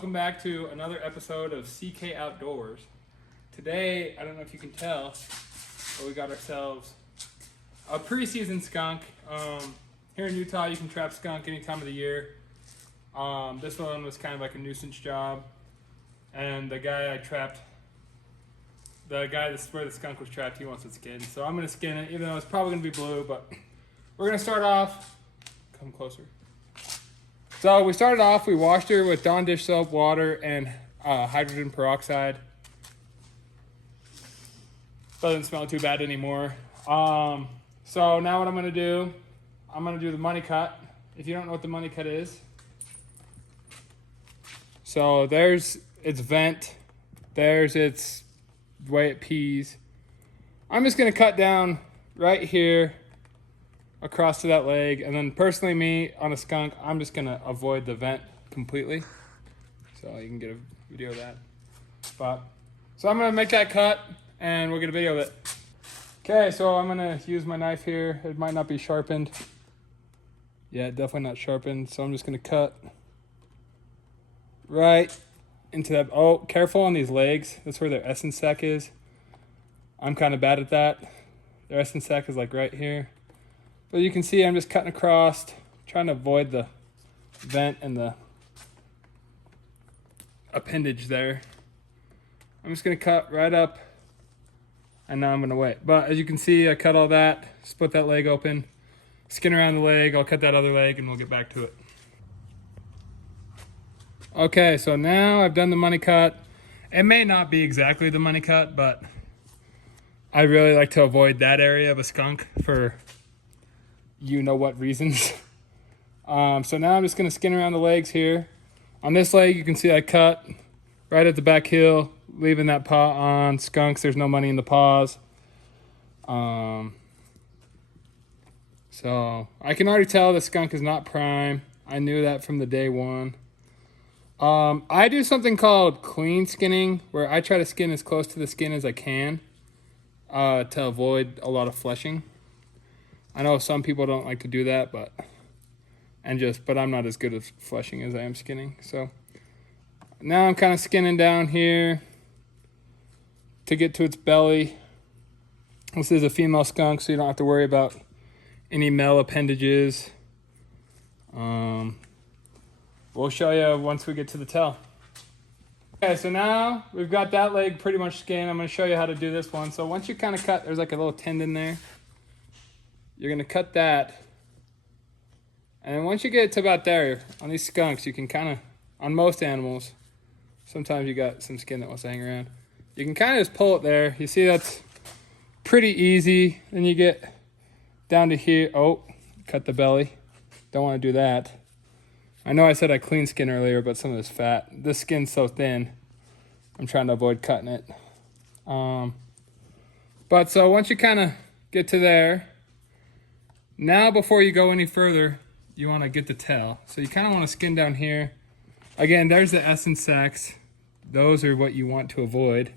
Welcome back to another episode of CK Outdoors. Today, I don't know if you can tell, but we got ourselves a preseason skunk. Here in Utah, you can trap skunk any time of the year. This one was kind of like a nuisance job, and the guy that's where the skunk was trapped, he wants it skinned. So I'm gonna skin it, even though it's probably gonna be blue, but we're gonna start off, come closer. So we started off, we washed her with Dawn dish soap, water, and hydrogen peroxide. Doesn't smell too bad anymore. So now what I'm gonna do, I'm gonna do the money cut. If you don't know what the money cut is, so there's its vent, there's its way it pees. I'm just gonna cut down right here across to that leg, and then personally me on a skunk, I'm just gonna avoid the vent completely, so you can get a video of that. So I'm gonna make that cut and we'll get a video of it. Okay, so I'm gonna use my knife here. It might not be sharpened. Yeah, definitely not sharpened. So I'm just gonna cut right into that. Oh, careful on these legs. That's where their essence sac is. I'm kind of bad at that. Their essence sac is like right here. But you can see I'm just cutting across, trying to avoid the vent and the appendage there. I'm just gonna cut right up, and now I'm gonna wait. But as you can see, I cut all that, split that leg open, skin around the leg, I'll cut that other leg and we'll get back to it. Okay, so now I've done the money cut. It may not be exactly the money cut, but I really like to avoid that area of a skunk for you know what reasons. So now I'm just gonna skin around the legs here. On this leg, you can see I cut right at the back heel, leaving that paw on. Skunks, there's no money in the paws. So I can already tell the skunk is not prime. I knew that from the day one. I do something called clean skinning, where I try to skin as close to the skin as I can to avoid a lot of fleshing. I know some people don't like to do that, but I'm not as good at fleshing as I am skinning. So now I'm kind of skinning down here to get to its belly. This is a female skunk, so you don't have to worry about any male appendages. We'll show you once we get to the tail. Okay, so now we've got that leg pretty much skinned. I'm going to show you how to do this one. So once you kind of cut, there's like a little tendon there. You're gonna cut that, and then once you get to about there, on these skunks, you can kind of, on most animals, sometimes you got some skin that wants to hang around, you can kind of just pull it there. You see that's pretty easy. Then you get down to here. Oh, cut the belly. Don't want to do that. I know I said I clean skin earlier, but some of this fat, this skin's so thin, I'm trying to avoid cutting it. But so once you kind of get to there, now, before you go any further, you want to get the tail. So you kind of want to skin down here. Again, there's the essence sacs. Those are what you want to avoid.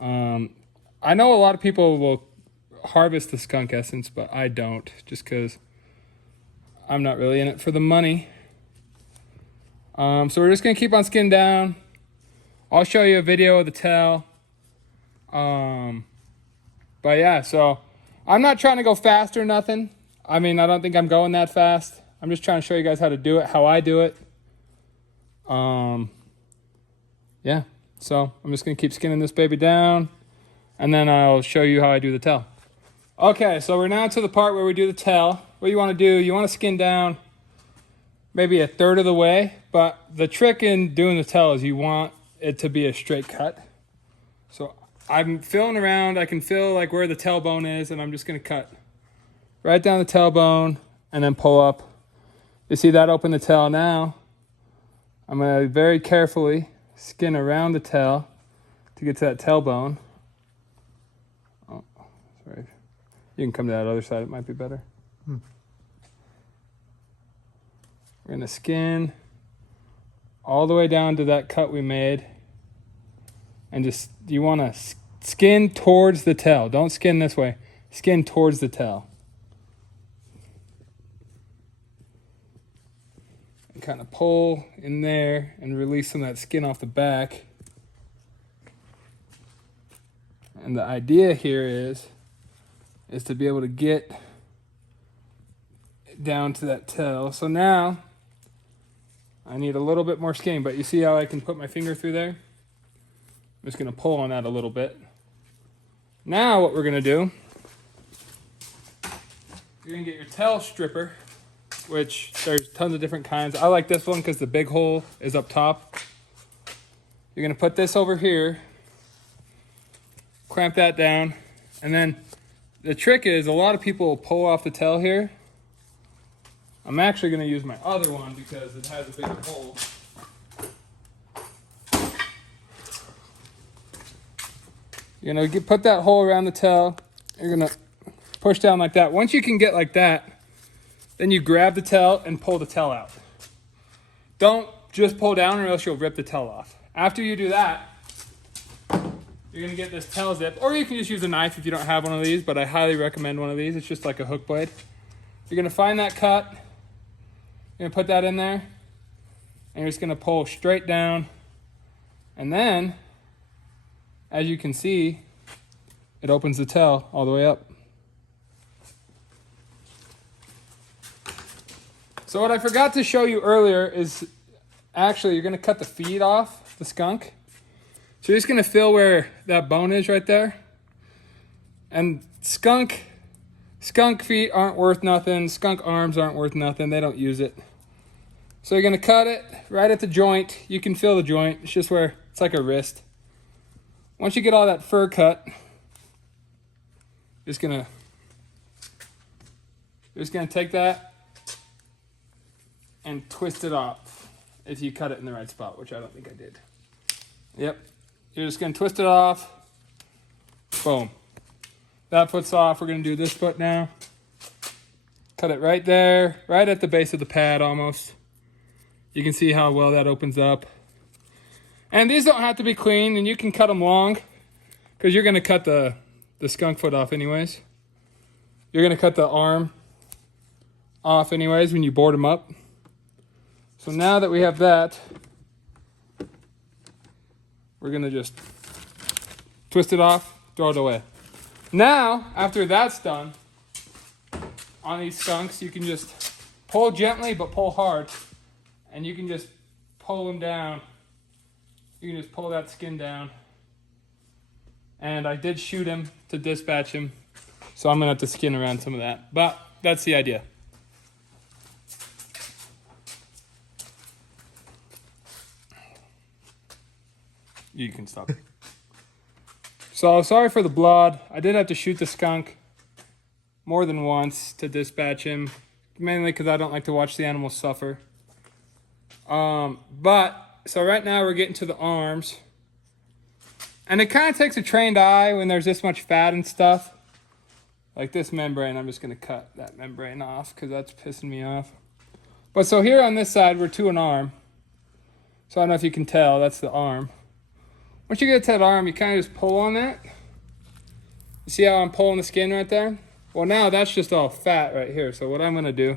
I know a lot of people will harvest the skunk essence, but I don't, just because I'm not really in it for the money. So we're just going to keep on skinning down. I'll show you a video of the tail. But yeah, so I'm not trying to go fast or nothing. I mean, I don't think I'm going that fast. I'm just trying to show you guys how to do it, how I do it. Yeah, so I'm just gonna keep skinning this baby down, and then I'll show you how I do the tail. Okay, so we're now to the part where we do the tail. What you wanna do, you wanna skin down maybe a third of the way, but the trick in doing the tail is you want it to be a straight cut. So I'm feeling around, I can feel like where the tailbone is, and I'm just gonna cut right down the tailbone and then pull up. You see that open the tail now? I'm gonna very carefully skin around the tail to get to that tailbone. Oh, sorry. You can come to that other side, it might be better. We're gonna skin all the way down to that cut we made. And just, you want to skin towards the tail. Don't skin this way. Skin towards the tail. kind of pull in there and release some of that skin off the back. And the idea here is to be able to get down to that tail. So now I need a little bit more skin, but you see how I can put my finger through there? I'm just gonna pull on that a little bit. Now what we're gonna do, you're gonna get your tail stripper, which there's tons of different kinds. I like this one because the big hole is up top. You're gonna put this over here, clamp that down, and then the trick is a lot of people will pull off the tail here. I'm actually gonna use my other one because it has a bigger hole. You're gonna put that hole around the tail. You're gonna push down like that. Once you can get like that, then you grab the tail and pull the tail out. Don't just pull down or else you'll rip the tail off. After you do that, you're gonna get this tail zip, or you can just use a knife if you don't have one of these, but I highly recommend one of these. It's just like a hook blade. You're gonna find that cut, you're gonna put that in there, and you're just gonna pull straight down, and then, as you can see, it opens the tail all the way up. So what I forgot to show you earlier is actually you're gonna cut the feet off the skunk. So you're just gonna feel where that bone is right there. And skunk feet aren't worth nothing. Skunk arms aren't worth nothing. They don't use it. So you're gonna cut it right at the joint. You can feel the joint. It's just where it's like a wrist. Once you get all that fur cut, you're just gonna take that and twist it off if you cut it in the right spot, which I don't think I did. Yep. You're just gonna twist it off. Boom. That foot's off. We're gonna do this foot now. Cut it right there, right at the base of the pad almost. You can see how well that opens up. And these don't have to be clean, and you can cut them long because you're gonna cut the skunk foot off anyways. You're gonna cut the arm off anyways when you board them up. So now that we have that, we're gonna just twist it off, throw it away. Now, after that's done, on these skunks, you can just pull gently but pull hard, and you can just pull them down. You can just pull that skin down. And I did shoot him to dispatch him, so I'm gonna have to skin around some of that. But that's the idea. You can stop. So sorry for the blood. I did have to shoot the skunk more than once to dispatch him, mainly because I don't like to watch the animals suffer. So right now we're getting to the arms. And it kind of takes a trained eye when there's this much fat and stuff. Like this membrane, I'm just going to cut that membrane off because that's pissing me off. But so here on this side, we're to an arm. So I don't know if you can tell, that's the arm. Once you get to that arm, you kind of just pull on that. You see how I'm pulling the skin right there? Well, now that's just all fat right here. So what I'm going to do,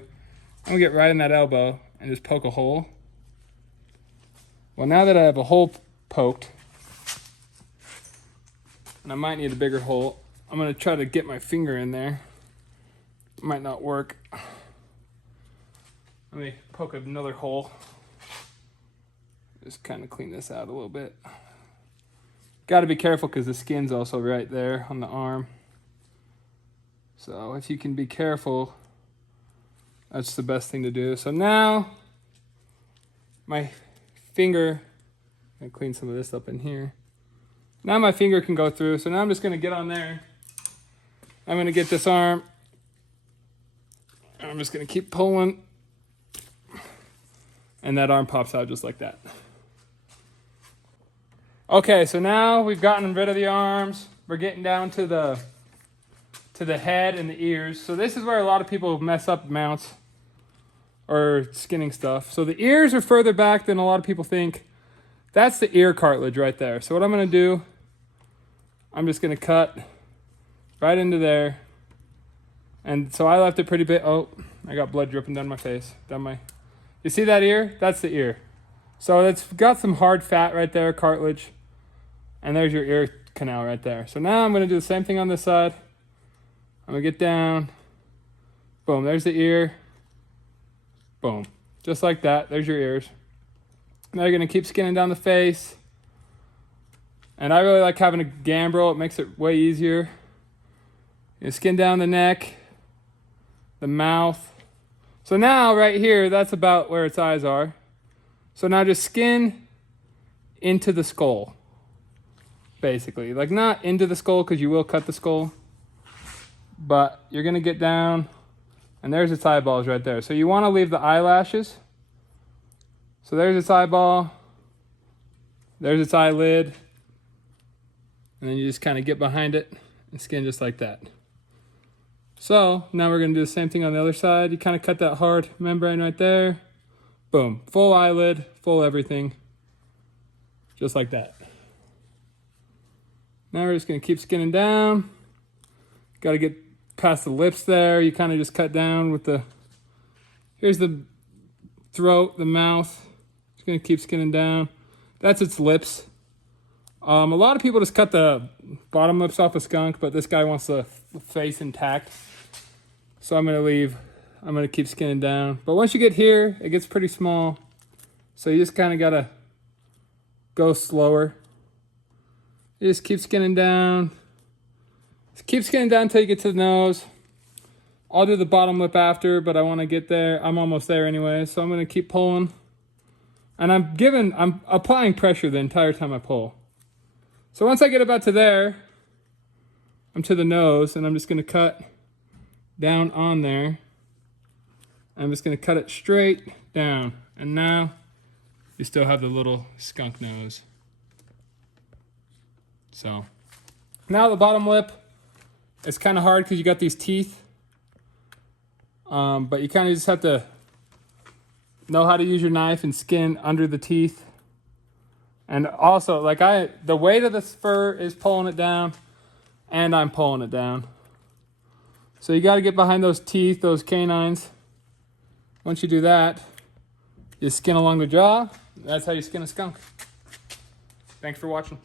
I'm going to get right in that elbow and just poke a hole. Well, now that I have a hole poked, and I might need a bigger hole, I'm going to try to get my finger in there. It might not work. Let me poke another hole. Just kind of clean this out a little bit. Got to be careful because the skin's also right there on the arm. So if you can be careful, that's the best thing to do. So now my finger, I'm gonna clean some of this up in here. Now my finger can go through. So now I'm just gonna get on there. I'm gonna get this arm. I'm just gonna keep pulling. And that arm pops out just like that. Okay, so now we've gotten rid of the arms. We're getting down to the head and the ears. So this is where a lot of people mess up mounts or skinning stuff. So the ears are further back than a lot of people think. That's the ear cartilage right there. So what I'm gonna do, I'm just gonna cut right into there. And so I left it pretty big. Oh, I got blood dripping down my face, down my You see that ear? That's the ear. So it's got some hard fat right there, cartilage. And there's your ear canal right there. So now I'm going to do the same thing on this side. I'm going to get down. Boom, there's the ear. Boom. Just like that. There's your ears. Now you're going to keep skinning down the face. And I really like having a gambrel. It makes it way easier. You skin down the neck, the mouth. So now right here, that's about where its eyes are. So now just skin into the skull, basically. Like not into the skull because you will cut the skull, but you're gonna get down and there's its eyeballs right there. So you wanna leave the eyelashes. So there's its eyeball, there's its eyelid, and then you just kind of get behind it and skin just like that. So now we're gonna do the same thing on the other side. You kind of cut that hard membrane right there. Boom, full eyelid, full everything, just like that. Now we're just gonna keep skinning down. Got to get past the lips there. You kind of just cut down with the, here's the throat, the mouth. Just gonna keep skinning down. That's its lips. A lot of people just cut the bottom lips off a skunk, but this guy wants the face intact. So I'm gonna keep skinning down. But once you get here, it gets pretty small. So you just kind of gotta go slower. You just keep skinning down. Just keep skinning down until you get to the nose. I'll do the bottom lip after, but I wanna get there. I'm almost there anyway, so I'm gonna keep pulling. And I'm applying pressure the entire time I pull. So once I get about to there, I'm to the nose, and I'm just gonna cut down on there. I'm just gonna cut it straight down. And now you still have the little skunk nose. So now the bottom lip, it's kind of hard because you got these teeth. But you kind of just have to know how to use your knife and skin under the teeth. And also, like the weight of this fur is pulling it down, and I'm pulling it down. So you got to get behind those teeth, those canines. Once you do that, you skin along the jaw. That's how you skin a skunk. Thanks for watching.